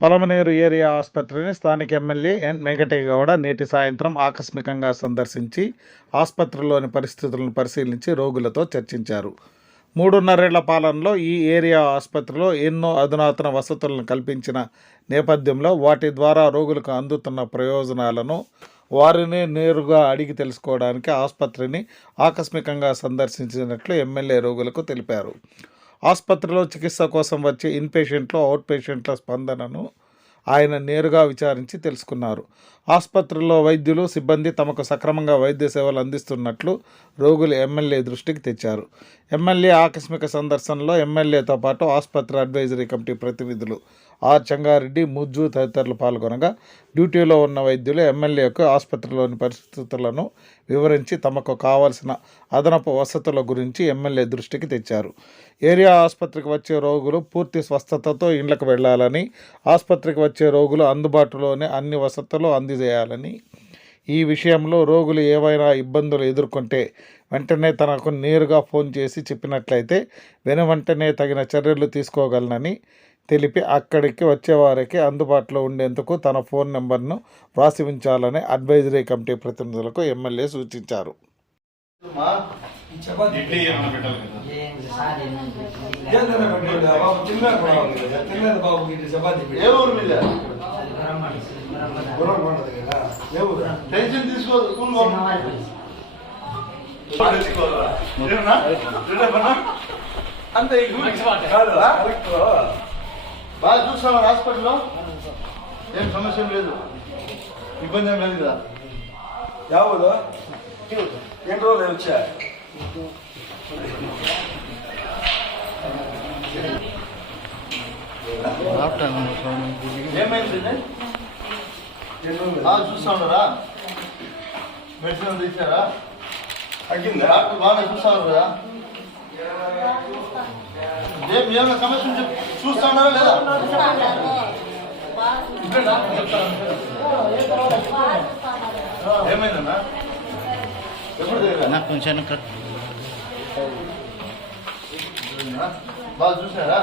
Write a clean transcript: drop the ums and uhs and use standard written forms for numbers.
Palamaner area ఆసుపత్రిని స్థానిక MLA ఎన్ వెంకటేగౌడ నేటి సాయంత్రం ఆకస్మికంగా సందర్శించి ఆసుపత్రిలోని పరిస్థితులను పరిశీలించి రోగులతో చర్చించారు. 3.5 ఏళ్ల పాలనలో ఈ ఏరియా ఆసుపత్రిలో ఎన్నో అధునాతన వసతులను కల్పించిన నేపథ్యంలో వాటి ద్వారా రోగులకు అందుతున్న ప్రయోజనాలను వారినే నేరుగా అడిగి తెలుసుకోవడానికి ఆసుపత్రిని ఆకస్మికంగా సందర్శించినట్లు ఎమ్మెల్యే రోగులకు తెలిపారు. ఆసుపత్రిలో చికిత్స కోసం వచ్చే ఇన్పేషెంట్లు, అవుట్పేషెంట్ల స్పందనను ఆయన నేరుగా విచారించి తెలుసుకున్నారు. ఆసుపత్రిలో వైద్యులు, సిబ్బంది తమకు సక్రమంగా వైద్య సేవలు అందిస్తున్నట్లు రోగులు ఎమ్మెల్యే దృష్టికి తెచ్చారు. ఎమ్మెల్యే ఆకస్మిక సందర్శనలో ఎమ్మెల్యేతో పాటు ఆసుపత్రి అడ్వైజరీ కమిటీ ప్రతినిధులు ఆర్ చెంగారెడ్డి, ముజ్జు తదితరులు పాల్గొనగా డ్యూటీలో ఉన్న వైద్యులు ఎమ్మెల్యేకు ఆసుపత్రిలోని పరిస్థితులను వివరించి తమకు కావాల్సిన అదనపు వసతుల గురించి ఎమ్మెల్యే దృష్టికి తెచ్చారు. ఏరియా ఆసుపత్రికి వచ్చే రోగులు పూర్తి స్వస్థతతో ఇళ్లకు వెళ్లాలని, ఆసుపత్రికి వచ్చే రోగులు అందుబాటులోనే అన్ని వసతులు అందజేయాలని, ఈ విషయంలో రోగులు ఏవైనా ఇబ్బందులు ఎదుర్కొంటే వెంటనే తనకు నేరుగా ఫోన్ చేసి చెప్పినట్లయితే వెనువెంటనే తగిన చర్యలు తీసుకోగలనని తెలిపి అక్కడికి వచ్చేవారికి అందుబాటులో ఉండేందుకు తన ఫోన్ నెంబర్ను వ్రాసి ఉంచాలని అడ్వైజరీ కమిటీ ప్రతినిధులకు ఎమ్మెల్యే సూచించారు. బాగా చూస్తాను హాస్పిటల్లో ఏం సమస్య లేదు, ఇబ్బంది ఏం లేదు కదా. యావదు ఎన్ని రోజులు వచ్చా ఏమైంది చూస్తా ఉన్నారా? మెడిసిన్ తెచ్చారా? తగ్గిందా? డాక్టర్ బాగా చూస్తా ఉన్నారు కదా. ఏమైనా సమస్య ఉంటే చూస్తా ఉన్నారా లేదా? ఏమైందన్నా? ఎప్పుడు బాగా చూసారా?